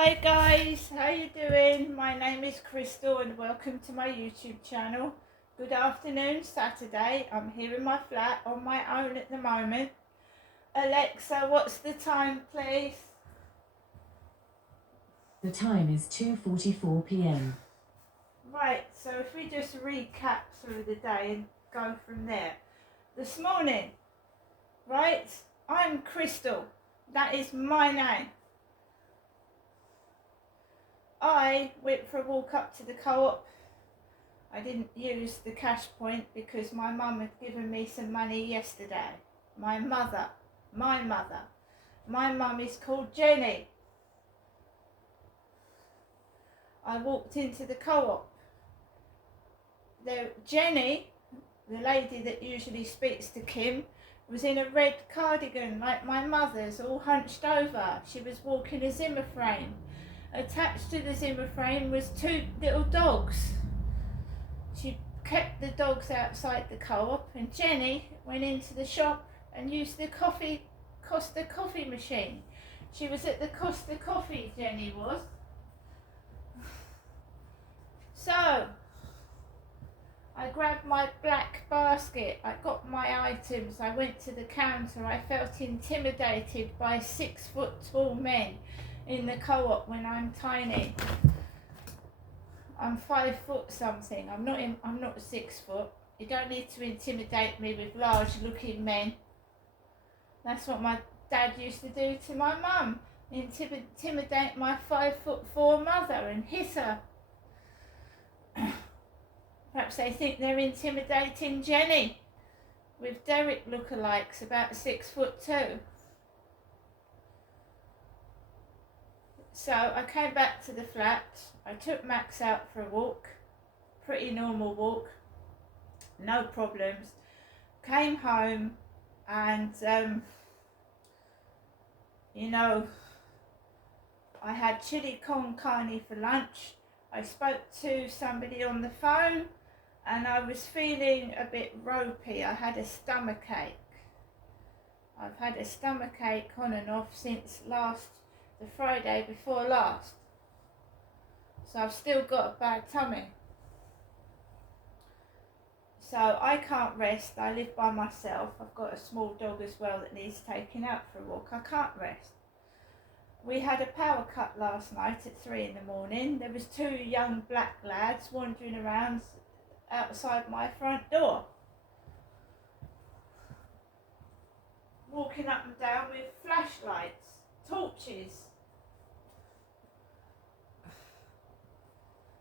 Hi guys, how you doing? My name is Crystal and welcome to my YouTube channel. Good afternoon, Saturday. I'm here in my flat on my own at the moment. Alexa, what's the time, please? The time is 2:44 p.m. Right, so if we just recap through the day and go from there. This morning, right, I'm Crystal. That is my name. I went for a walk up to the co-op. I didn't use the cash point because my mum had given me some money yesterday. My mother. My mum is called Jenny. I walked into the co-op. Jenny, the lady that usually speaks to Kim, was in a red cardigan like my mother's, all hunched over. She was walking a Zimmer frame. Attached to the Zimmer frame was two little dogs. She kept the dogs outside the co-op, and Jenny went into the shop and used the Costa coffee machine. She was at the Costa Coffee, Jenny was. So I grabbed my black basket, I got my items, I went to the counter. I felt intimidated by 6 foot tall men in the co-op when I'm tiny. I'm 5 foot something. I'm not 6 foot. You don't need to intimidate me with large looking men. That's what my dad used to do to my mum. Intimidate my 5'4" mother and hit her. Perhaps they think they're intimidating Jenny with Derek lookalikes about 6'2". So I came back to the flat. I took Max out for a walk. Pretty normal walk. No problems. Came home and I had chili con carne for lunch. I spoke to somebody on the phone and I was feeling a bit ropey. I had a stomach ache. I've had a stomach ache on and off since the Friday before last. So I've still got a bad tummy. So I can't rest. I live by myself. I've got a small dog as well that needs taking out for a walk. I can't rest. We had a power cut last night at 3 in the morning. There was 2 young black lads wandering around outside my front door, walking up and down with flashlights, torches.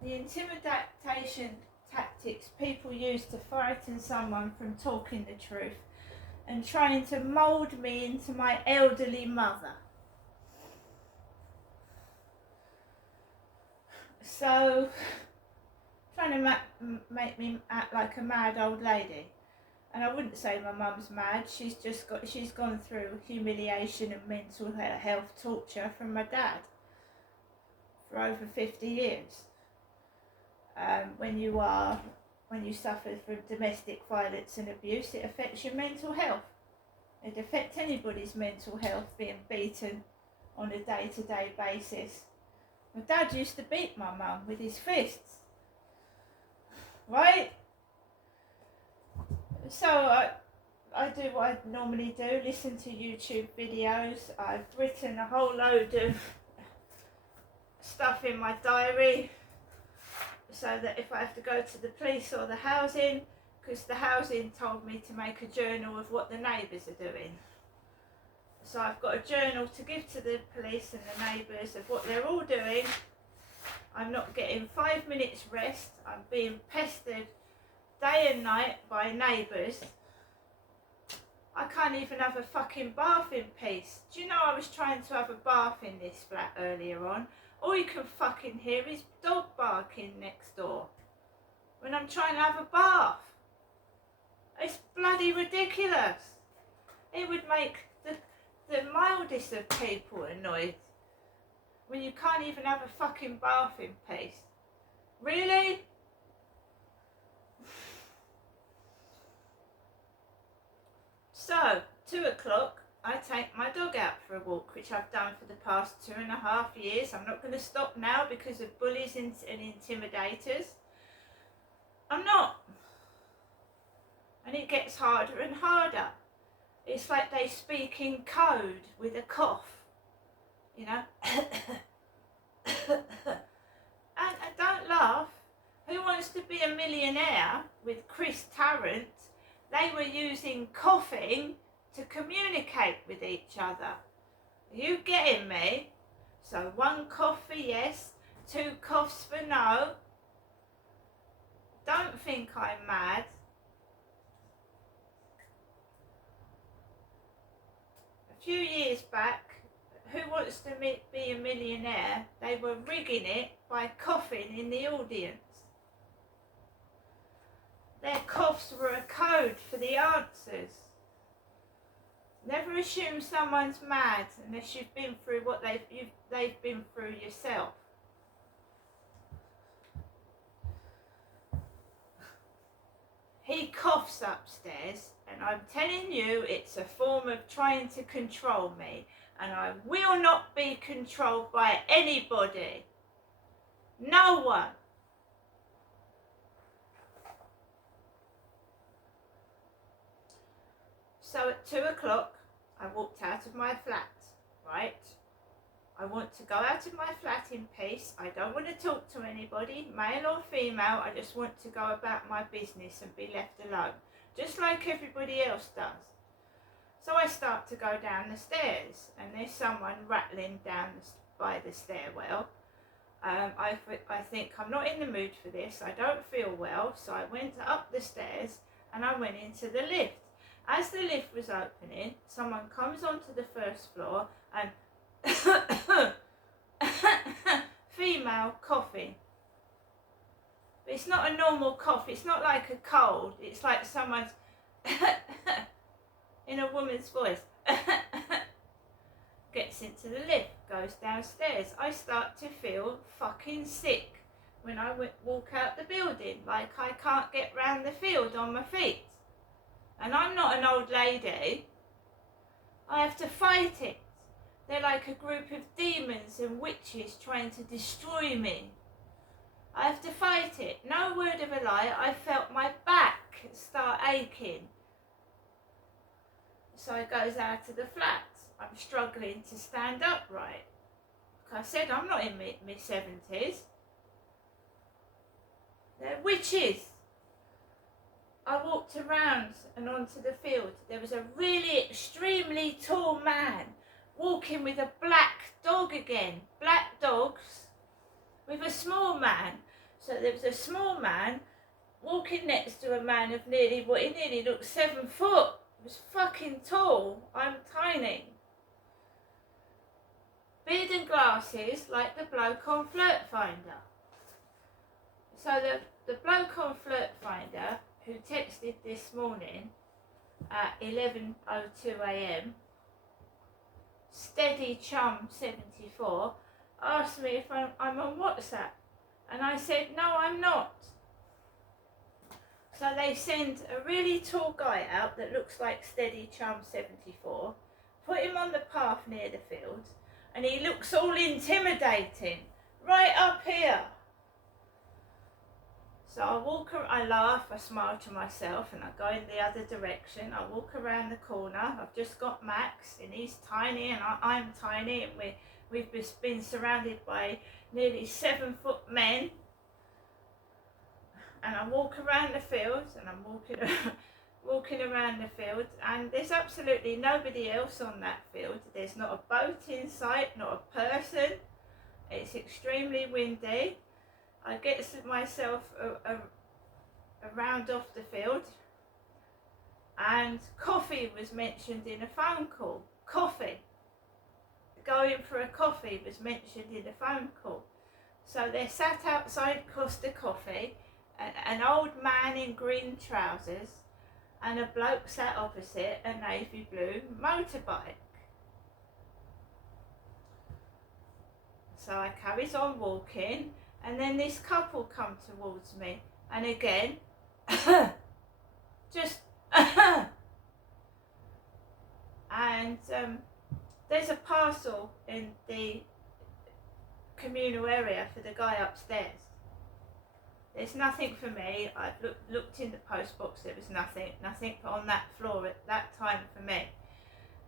The intimidation tactics people use to frighten someone from talking the truth and trying to mould me into my elderly mother. So, trying to make me act like a mad old lady. And I wouldn't say my mum's mad. She's gone through humiliation and mental health torture from my dad for over 50 years. When you suffer from domestic violence and abuse, it affects your mental health. It affects anybody's mental health being beaten on a day-to-day basis. My dad used to beat my mum with his fists, right? So I do what I normally do, listen to YouTube videos. I've written a whole load of stuff in my diary so that if I have to go to the police or the housing, because the housing told me to make a journal of what the neighbours are doing. So I've got a journal to give to the police and the neighbours of what they're all doing. I'm not getting 5 minutes rest. I'm being pestered day and night by neighbours. I can't even have a fucking bath in peace. Do you know I was trying to have a bath in this flat earlier on? All you can fucking hear is dog barking next door when I'm trying to have a bath. It's bloody ridiculous. It would make the mildest of people annoyed when you can't even have a fucking bath in peace. Really? So, 2 o'clock, I take my dog out for a walk, which I've done for the past 2.5 years. I'm not going to stop now because of bullies and intimidators. I'm not. And it gets harder and harder. It's like they speak in code with a cough, you know. And don't laugh. Who Wants to Be a Millionaire with Chris Tarrant, they were using coughing to communicate with each other. Are you getting me? So 1 cough for yes, 2 coughs for no. Don't think I'm mad. A few years back, Who Wants to Be a Millionaire, they were rigging it by coughing in the audience. Their coughs were a code for the answers. Never assume someone's mad unless you've been through what they've been through yourself. He coughs upstairs, and I'm telling you it's a form of trying to control me, and I will not be controlled by anybody. No one. So at 2 o'clock, I walked out of my flat, right? I want to go out of my flat in peace. I don't want to talk to anybody, male or female. I just want to go about my business and be left alone, just like everybody else does. So I start to go down the stairs, and there's someone rattling down by the stairwell. I think I'm not in the mood for this. I don't feel well, so I went up the stairs and I went into the lift. As the lift was opening, someone comes onto the first floor and female coughing. But it's not a normal cough. It's not like a cold. It's like someone's in a woman's voice. Gets into the lift, goes downstairs. I start to feel fucking sick when I walk out the building, like I can't get round the field on my feet. And I'm not an old lady. I have to fight it. They're like a group of demons and witches trying to destroy me. I have to fight it. No word of a lie, I felt my back start aching. So I goes out of the flat. I'm struggling to stand upright. Like I said, I'm not in my 70s. They're witches. I walked around and onto the field. There was a really extremely tall man walking with a black dog again. Black dogs with a small man. So there was a small man walking next to a man of nearly looked 7 foot. He was fucking tall. I'm tiny. Beard and glasses like the bloke on Flirt Finder. So the bloke on Flirt Finder who texted this morning at 11:02 a.m, Steady Chum 74, asked me if I'm on WhatsApp, and I said no, I'm not. So they send a really tall guy out that looks like Steady Chum 74, put him on the path near the field, and he looks all intimidating, right up here. So I laugh, I smile to myself, and I go in the other direction. I walk around the corner. I've just got Max, and he's tiny, and I'm tiny, and we've just been surrounded by nearly 7 foot men. And I walk around the field, and I'm walking around the field, and there's absolutely nobody else on that field. There's not a boat in sight, not a person. It's extremely windy. I get myself around off the field, and coffee was mentioned in a phone call. Coffee. Going for a coffee was mentioned in a phone call. So they're sat outside Costa Coffee, an old man in green trousers, and a bloke sat opposite a navy blue motorbike. So I carries on walking, and then this couple come towards me, and again, just, and there's a parcel in the communal area for the guy upstairs. There's nothing for me. I've looked in the post box, there was nothing on that floor at that time for me.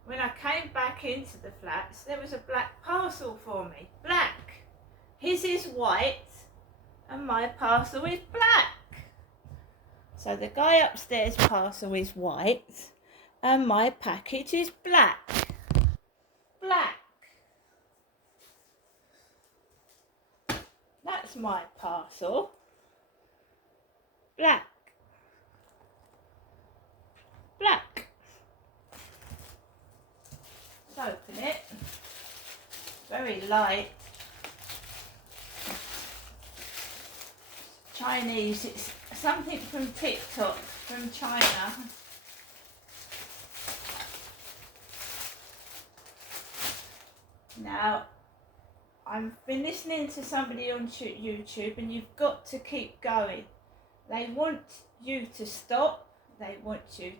When I came back into the flats, there was a black parcel for me. Black. His is white and my parcel is black. So the guy upstairs parcel is white and my package is black. Black. That's my parcel. Black. Black. Let's open it. Very light. Chinese, it's something from TikTok, from China. Now, I've been listening to somebody on YouTube, and you've got to keep going. They want you to stop. They want you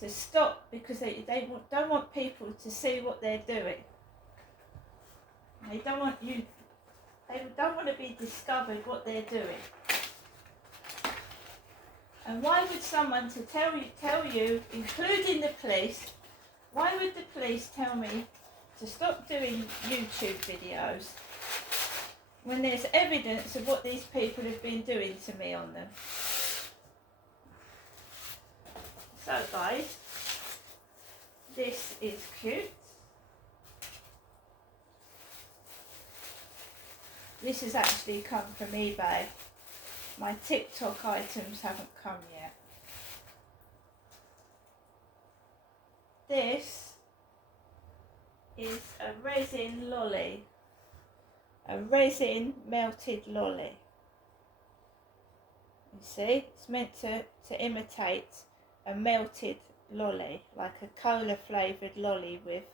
to stop because they don't want people to see what they're doing. They don't want to be discovered what they're doing. And why would someone to tell you, including the police, why would the police tell me to stop doing YouTube videos when there's evidence of what these people have been doing to me on them? So guys, this is cute. This has actually come from eBay. My TikTok items haven't come yet. This is a resin lolly. A resin melted lolly. You see, it's meant to imitate a melted lolly, like a cola flavoured lolly with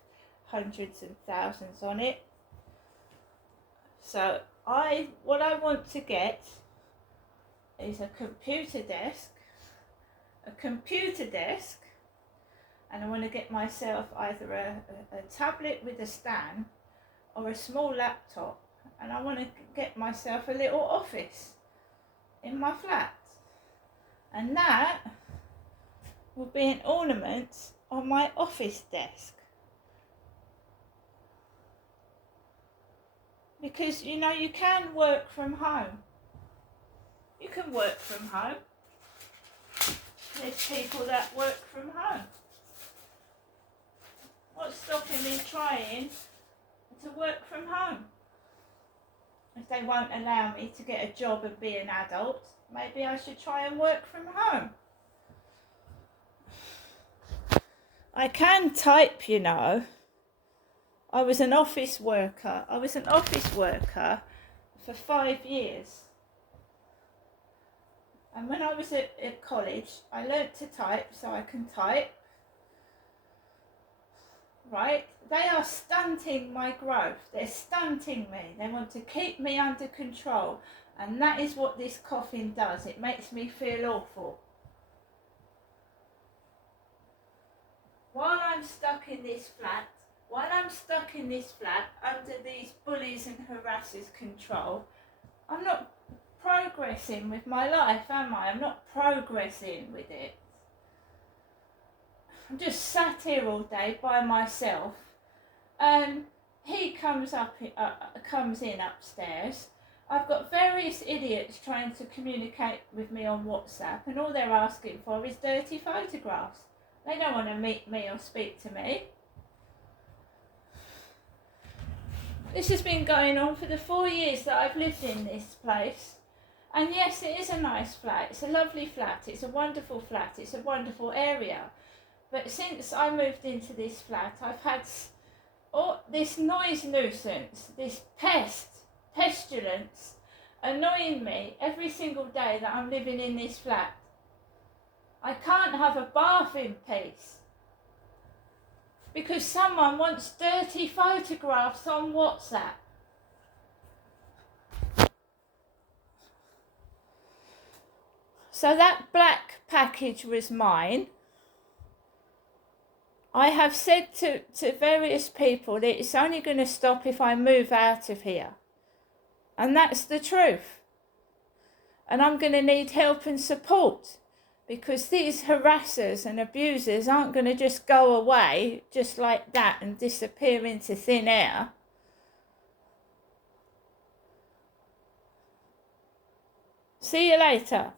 hundreds and thousands on it. So what I want to get is a computer desk, and I want to get myself either a tablet with a stand or a small laptop, and I want to get myself a little office in my flat, and that will be an ornament on my office desk. Because you know, you can work from home. You can work from home. There's people that work from home. What's stopping me trying to work from home? If they won't allow me to get a job and be an adult, maybe I should try and work from home. I can type, you know. I was an office worker for 5 years. And when I was at college, I learnt to type so I can type. Right? They are stunting my growth. They're stunting me. They want to keep me under control. And that is what this coughing does. It makes me feel awful. While I'm stuck in this flat under these bullies and harassers' control, I'm not progressing with my life, am I? I'm not progressing with it. I'm just sat here all day by myself, and he comes in upstairs. I've got various idiots trying to communicate with me on WhatsApp, and all they're asking for is dirty photographs. They don't want to meet me or speak to me. This has been going on for the 4 years that I've lived in this place. And yes, it is a nice flat. It's a lovely flat. It's a wonderful flat. It's a wonderful area. But since I moved into this flat, I've had all this noise nuisance, this pestilence, annoying me every single day that I'm living in this flat. I can't have a bath in peace because someone wants dirty photographs on WhatsApp. So that black package was mine. I have said to various people that it's only going to stop if I move out of here. And that's the truth. And I'm going to need help and support, because these harassers and abusers aren't going to just go away just like that and disappear into thin air. See you later.